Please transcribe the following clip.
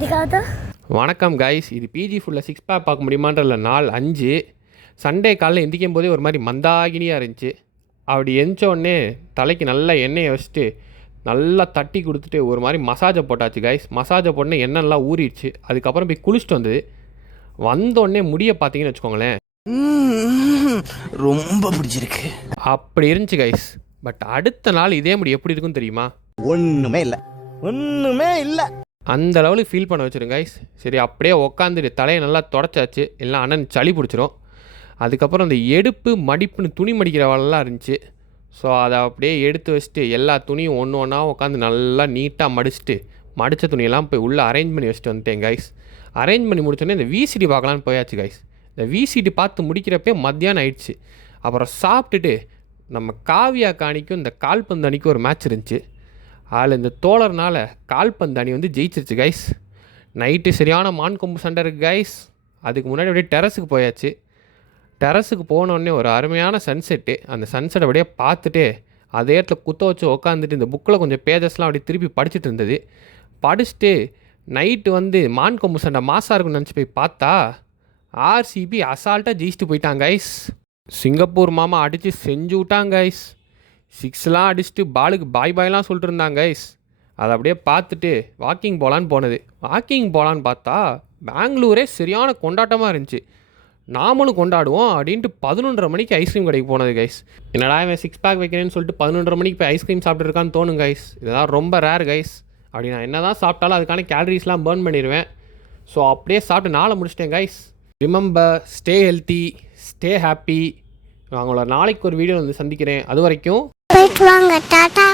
வணக்கம் கைஸ். இது பிஜி ஃபுல்லாக 6 பேக் பார்க்க முடியுமான்றல நாள் 5 சண்டே காலையில் எந்திக்கும் போதே ஒரு மாதிரி மந்தாகினியாக இருந்துச்சு. அப்படி எந்திச்சோடனே தலைக்கு நல்லா எண்ணெயை வச்சுட்டு நல்லா தட்டி கொடுத்துட்டு ஒரு மாதிரி மசாஜை போட்டாச்சு கைஸ். மசாஜை போட்டோன்னே எண்ணெய்லாம் ஊறிடுச்சு. அதுக்கப்புறம் போய் குளிச்சுட்டு வந்தோடனே முடியை பார்த்தீங்கன்னு வச்சுக்கோங்களேன், ரொம்ப பிடிச்சிருக்கு. அப்படி இருந்துச்சு கைஸ். பட் அடுத்த நாள் இதே முடி எப்படி இருக்குன்னு தெரியுமா? ஒன்றுமே இல்லை. அந்த லெவலுக்கு ஃபீல் பண்ண வச்சுருங்க கைஸ். சரி, அப்படியே உக்காந்துட்டு தலையை நல்லா தொடச்சாச்சு. எல்லாம் அண்ணன் சளி பிடிச்சிரும். அதுக்கப்புறம் அந்த எடுப்பு மடிப்புன்னு துணி மடிக்கிற வேலைலாம் இருந்துச்சு. ஸோ அதை அப்படியே எடுத்து வச்சுட்டு எல்லா துணியும் ஒன்று ஒன்றா உட்காந்து நல்லா நீட்டாக மடித்த துணியெல்லாம் போய் உள்ளே அரேஞ்ச் பண்ணி வச்சுட்டு வந்துட்டேன் கைஸ். அரேஞ்ச் பண்ணி முடிச்சோடனே இந்த விசிடி பார்க்கலான்னு போயாச்சு கைஸ். இந்த விசிடி பார்த்து முடிக்கிறப்பே மத்தியானம் ஆயிடுச்சு. அப்புறம் சாப்பிட்டுட்டு நம்ம காவியா காணிக்கும் இந்த கால்பந்து அணிக்கும் ஒரு மேட்ச் இருந்துச்சு. அதில் இந்த தோழர்னால் கால்பந்து அணி ஜெயிச்சிருச்சு கைஸ். நைட்டு சரியான மான் கொம்பு சண்டை இருக்குது கைஸ். அதுக்கு முன்னாடி அப்படியே டெரஸுக்கு போயாச்சு. டெரஸுக்கு போனோடனே ஒரு அருமையான சன்செட்டு. அந்த சன்செட்டை அப்படியே பார்த்துட்டு அதே இடத்துல குத்த வச்சு உக்காந்துட்டு இந்த புக்கில் கொஞ்சம் பேஜஸ்லாம் அப்படியே திருப்பி படிச்சுட்டு இருந்தது. படிச்சுட்டு நைட்டு மான் கொம்பு சண்டை மாசாக இருக்குன்னு நினச்சி போய் பார்த்தா ஆர்சிபி அசால்ட்டாக ஜெயிச்சுட்டு போயிட்டாங்க கைஸ். சிங்கப்பூர் மாமா அடித்து செஞ்சு விட்டாங்க கைஸ். 6 அடிச்சுட்டு பாலுக்கு பாய்லாம் சொல்லிட்டு இருந்தாங்க கைஸ். அதை அப்படியே பார்த்துட்டு வாக்கிங் போகலான்னு பார்த்தா பெங்களூரே சரியான கொண்டாட்டமாக இருந்துச்சு. நாமளும் கொண்டாடுவோம் அப்படின்ட்டு 11:30 மணிக்கு ஐஸ்கிரீம் கடைக்கு போனது கைஸ். என்னடா இவன் 6 பேக் வைக்கிறேன்னு சொல்லிட்டு 11:30 மணிக்கு போய் ஐஸ்கிரீம் சாப்பிட்ருக்கான்னு தோணும் கைஸ். இதெல்லாம் ரொம்ப ரேர் கைஸ். அப்படி நான் என்ன தான் சாப்பிட்டாலும் அதுக்கான கேலரிஸ்லாம் பர்ன் பண்ணிடுவேன். ஸோ அப்படியே சாப்பிட்டு நாளை முடிச்சிட்டேன் guys. Remember, stay healthy, stay happy. நான் உங்களை நாளைக்கு ஒரு வீடியோ சந்திக்கிறேன். அது வரைக்கும் டாடா.